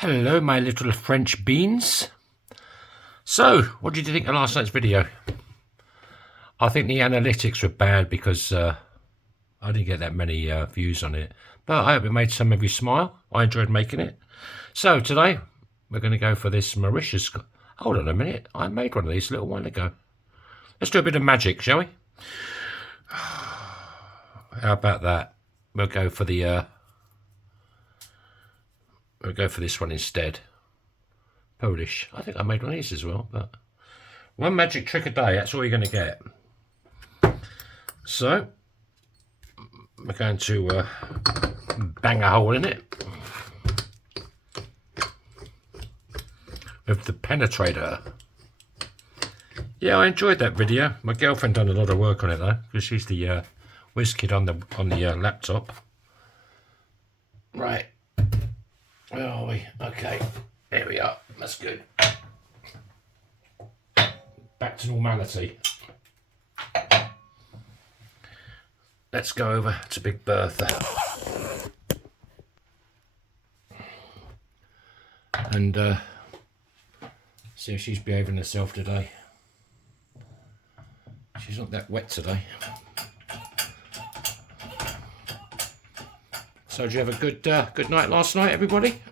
Hello, my little French beans. So, what did you think of last night's video? I think the analytics were bad because I didn't get that many views on it. But I hope it made some of you smile. I enjoyed making it. So, today, we're going to go for this Mauritius. Hold on a minute. I made one of these a little while ago. Let's do a bit of magic, shall we? How about that? We'll go for the... We'll go for this one instead. Polish. I think I made one of these as well, but one magic trick a day, that's all you're going to get. So, we're going to bang a hole in it with the penetrator. Yeah, I enjoyed that video. My girlfriend done a lot of work on it though, because she's the whiz kid on the laptop. Right. Where are we? Okay, there we are. That's good. Back to normality. Let's go over to Big Bertha. And see if she's behaving herself today. She's not that wet today. So did you have a good night last night, everybody?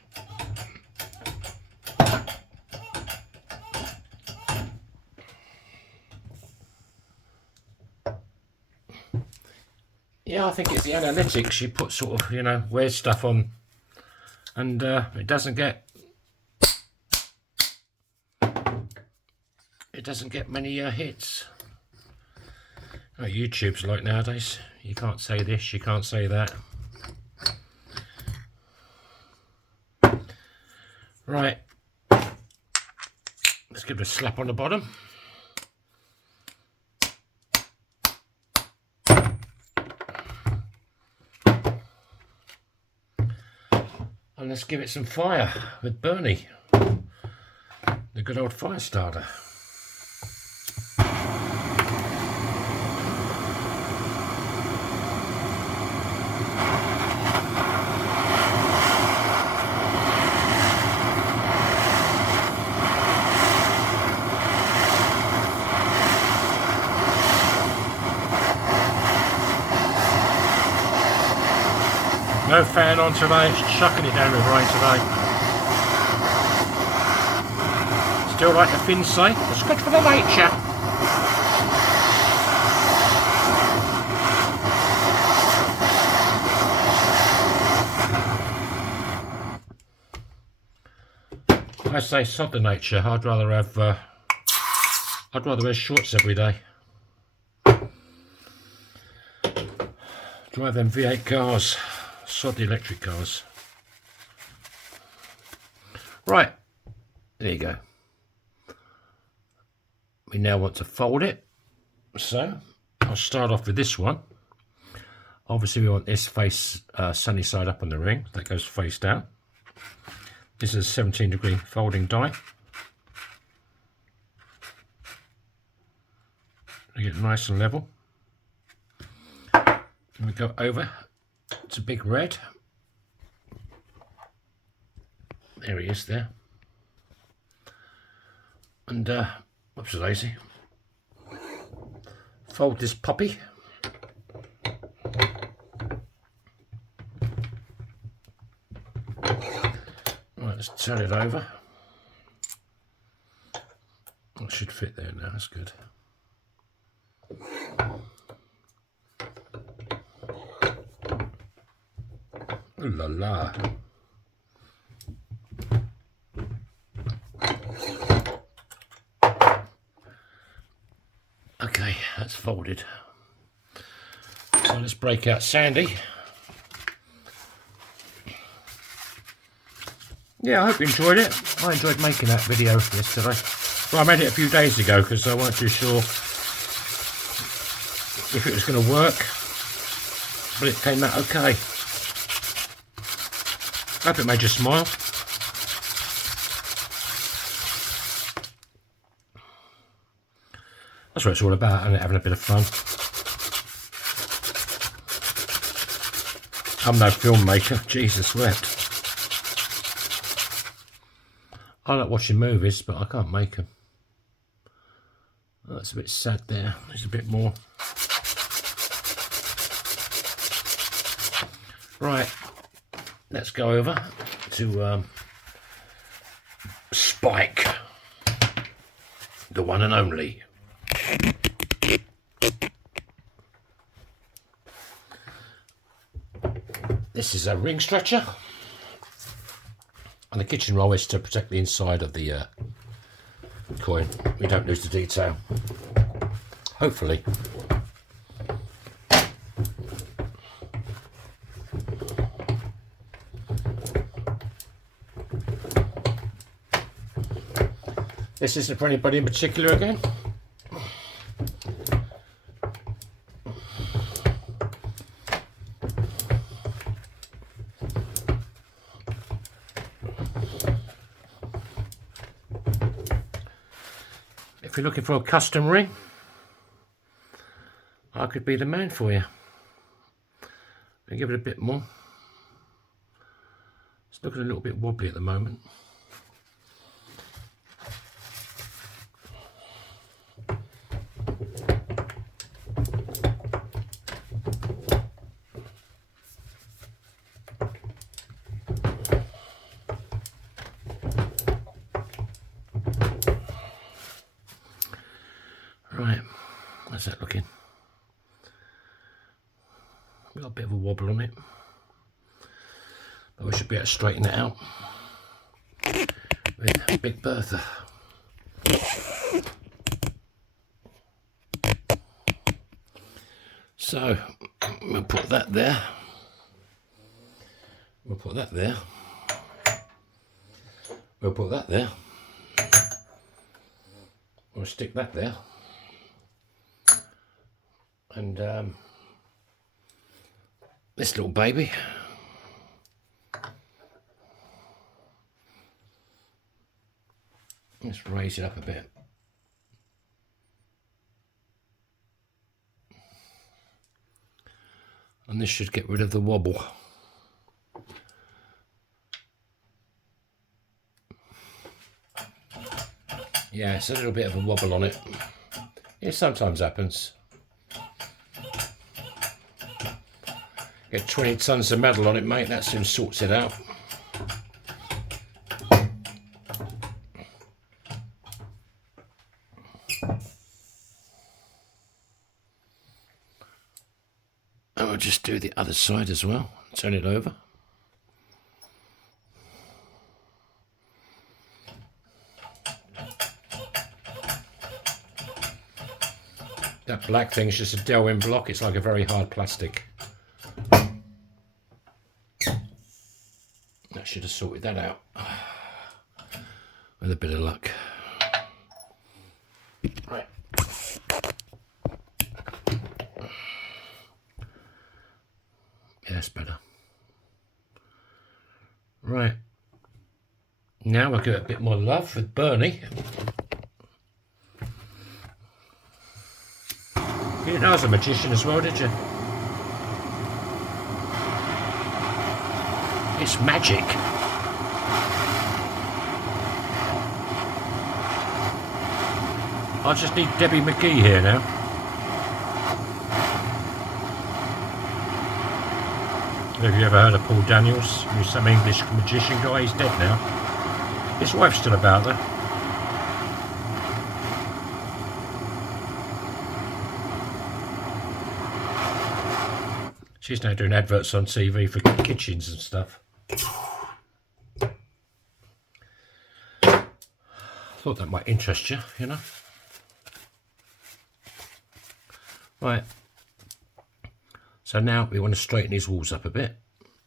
Yeah, I think it's the analytics. You put sort of, weird stuff on, and it doesn't get many hits. Oh, YouTube's like nowadays. You can't say this, you can't say that. Right, let's give it a slap on the bottom. And let's give it some fire with Bernie, the good old fire starter. No fan on today, it's chucking it down with rain today. Still like the Finns say, it's good for the nature. I say sod the nature, I'd rather wear shorts every day. Drive them V8 cars. Sod the electric cars. Right, there you go. We now want to fold it. So, I'll start off with this one. Obviously we want this face sunny side up on the ring. That goes face down. This is a 17-degree folding die. To get it nice and level. And we go over to Big Red. There he is there. And whoops a daisy. Fold this puppy. Right, let's turn it over. It should fit there now, that's good. Ooh la la. Okay, that's folded. So let's break out Sandy. Yeah, I hope you enjoyed it. I enjoyed making that video yesterday. Well, I made it a few days ago because I wasn't too sure if it was going to work, but it came out okay. I hope it made you smile. That's what it's all about, isn't it? Having a bit of fun. I'm no filmmaker, Jesus wept. I like watching movies, but I can't make them. Oh, that's a bit sad there. There's a bit more. Right, let's go over to Spike, the one and only. This is a ring stretcher, and the kitchen roll is to protect the inside of the coin. We don't lose the detail, hopefully. This isn't for anybody in particular again. If you're looking for a custom ring, I could be the man for you. I'll give it a bit more. It's looking a little bit wobbly at the moment. Right, how's that looking? Got a bit of a wobble on it, but we should be able to straighten it out with Big Bertha. So we'll put that there. We'll put that there. We'll put that there. We'll stick that there. And this little baby, let's raise it up a bit. And this should get rid of the wobble. Yeah, it's a little bit of a wobble on it. It sometimes happens. Get 20 tons of metal on it, mate, that soon sorts it out. And we'll just do the other side as well. Turn it over. That black thing's just a Delwyn block. It's like a very hard plastic. That should have sorted that out with a bit of luck. Right. Yeah, that's better. Right. Now we'll give it a bit more love with Bernie. You didn't know I was a magician as well, did you? It's magic. I just need Debbie McGee here now. Have you ever heard of Paul Daniels? He's some English magician guy. He's dead now. His wife's still about though. She's now doing adverts on TV for kitchens and stuff. Thought that might interest you, you know. Right. So now we want to straighten these walls up a bit.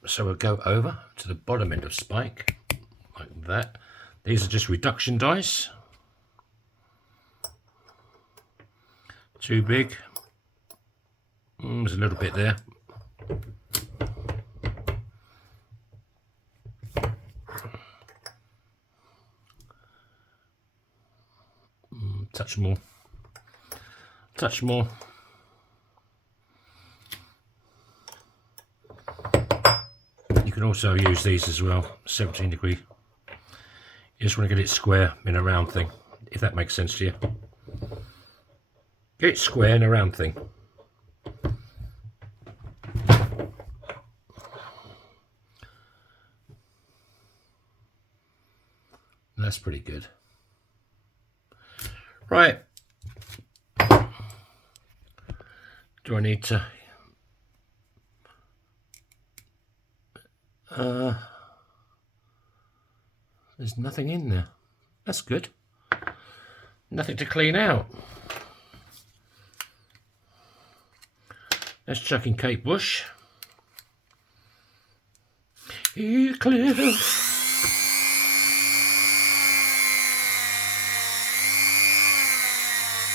So we'll go over to the bottom end of Spike, like that. These are just reduction dies. Too big. There's a little bit there. Touch more. Touch more. You can also use these as well, 17 degree. You just want to get it square in a round thing, if that makes sense to you. Get it square in a round thing. That's pretty good. Right. Do I need to... there's nothing in there. That's good. Nothing to clean out. Let's chuck in Kate Bush. Eclipse.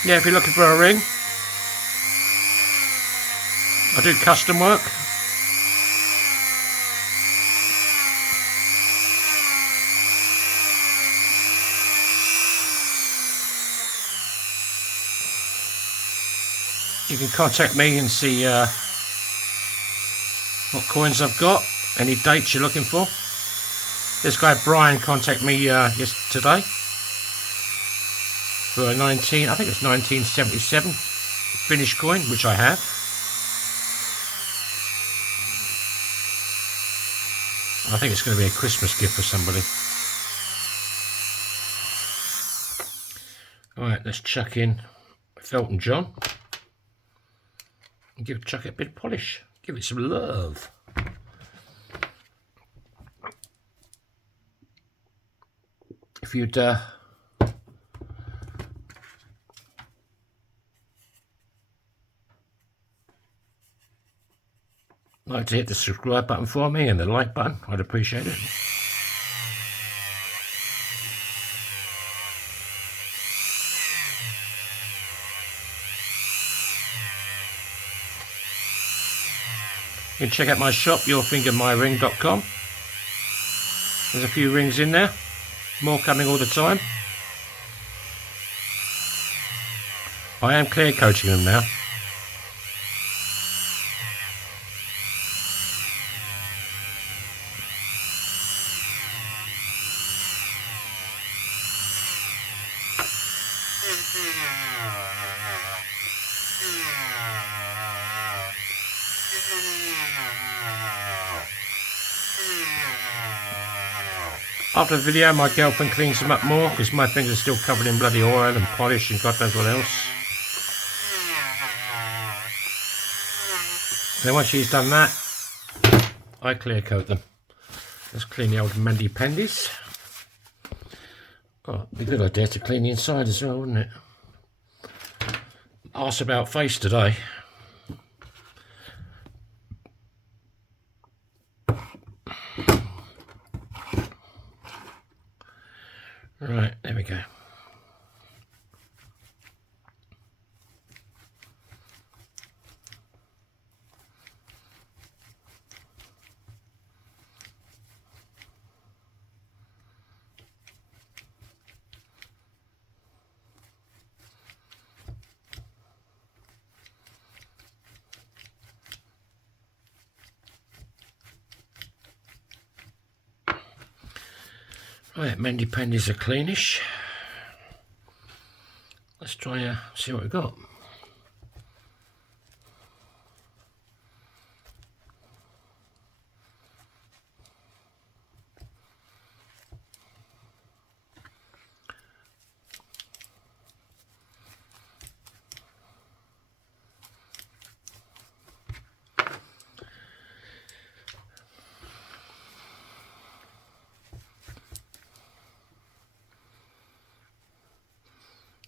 Yeah, if you're looking for a ring, I do custom work. You can contact me and see what coins I've got, any dates you're looking for. This guy Brian contacted me yesterday for a I think it's 1977 finished coin, which I have. I think it's going to be a Christmas gift for somebody. Alright, let's chuck in Felton John. And chuck it a bit of polish. Give it some love. If you'd like to hit the subscribe button for me and the like button, I'd appreciate it. You can check out my shop, yourfingermyring.com. There's a few rings in there, more coming all the time. I am clear coating them now. After the video, my girlfriend cleans them up more because my fingers are still covered in bloody oil and polish and God knows what else. Then once she's done that, I clear coat them. Let's clean the old Mandy Pendies. Oh, it'd be a good idea to clean the inside as well, wouldn't it? Arse about face today. Right, there we go. Right, Mandy Pendies are cleanish. Let's try see what we've got.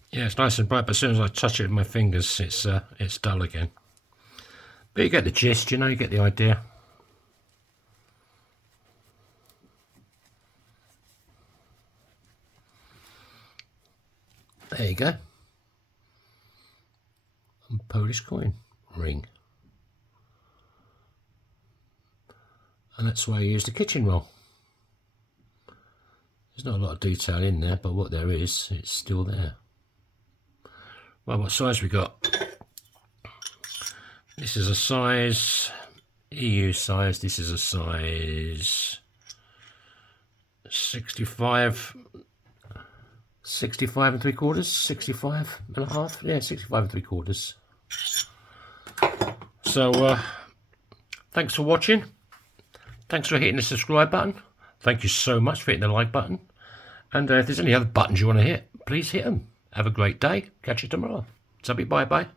Yeah, it's nice and bright, but as soon as I touch it with my fingers, it's dull again. But you get the gist, you know, you get the idea. There you go. A Polish coin ring. And that's why I use the kitchen roll. There's not a lot of detail in there, but what there is, it's still there. Well, what size we got? This is a size EU size. This is a size 65 65 and 3/4, 65 and a half, yeah, 65 and 3/4. So thanks for watching, thanks for hitting the subscribe button, thank you so much for hitting the like button, and if there's any other buttons you want to hit, please hit them. Have a great day, catch you tomorrow. So bye bye.